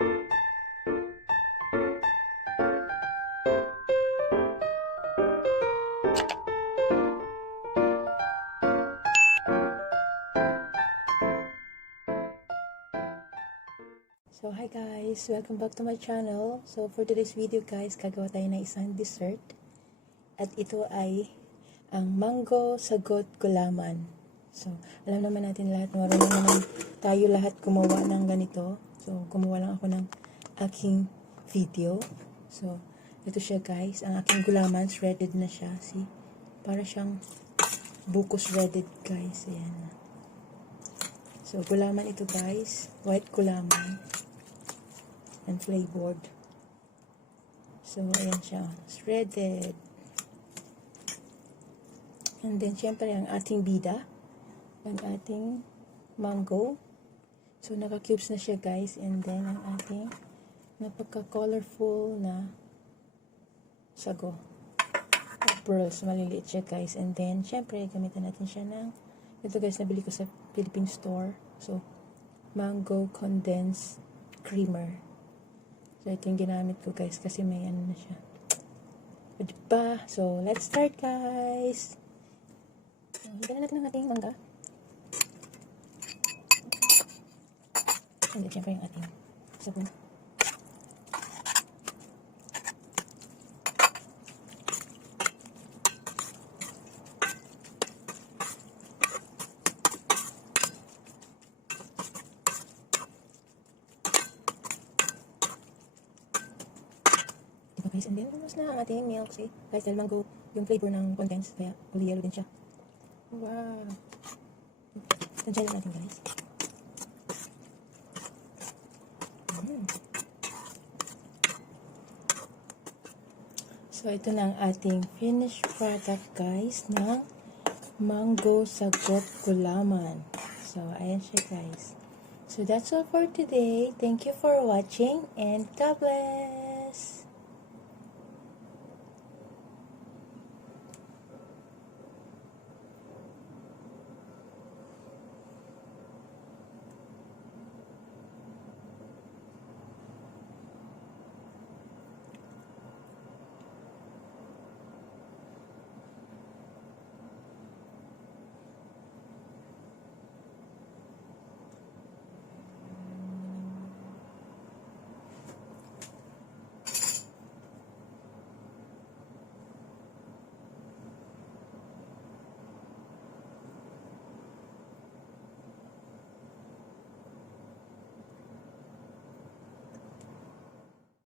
So, hi guys! Welcome back to my channel. So, for today's video guys, gagawa tayo ng isang dessert. At ito ay ang mango sago't gulaman. So, alam naman natin lahat, marunong naman tayo lahat gumawa ng ganito. So, gumawa lang ako ng aking video. So, ito siya guys. Ang aking gulaman, shredded na siya. See? Para siyang buko shredded guys. Ayan. So, gulaman ito guys. White gulaman. And flavored. So, ayan siya. Shredded. And then, syempre, ang ating bida. Ang ating mango. So, naka-cubes na siya, guys. And then, ang ating napaka-colorful na sago. Pearls. Maliliit siya, guys. And then, syempre, gamitan natin siya ng ito, guys, nabili ko sa Philippine store. So, mango condensed creamer. So, ito yung ginamit ko, guys, kasi may ano na siya. O, diba? So, let's start, guys! So, higyan na natin ang ating mangga. And then, syempre, yung ating sabon. Guys, and then, almost na ang ating milk. See? Guys, dahil mango yung flavor ng condensed, kaya uli yellow din siya. Wow! Tansya lang natin, guys. So, ito na ang ating finished product, guys, ng mango sago't gulaman. So, ayan siya, guys. So, that's all for today. Thank you for watching, and God bless!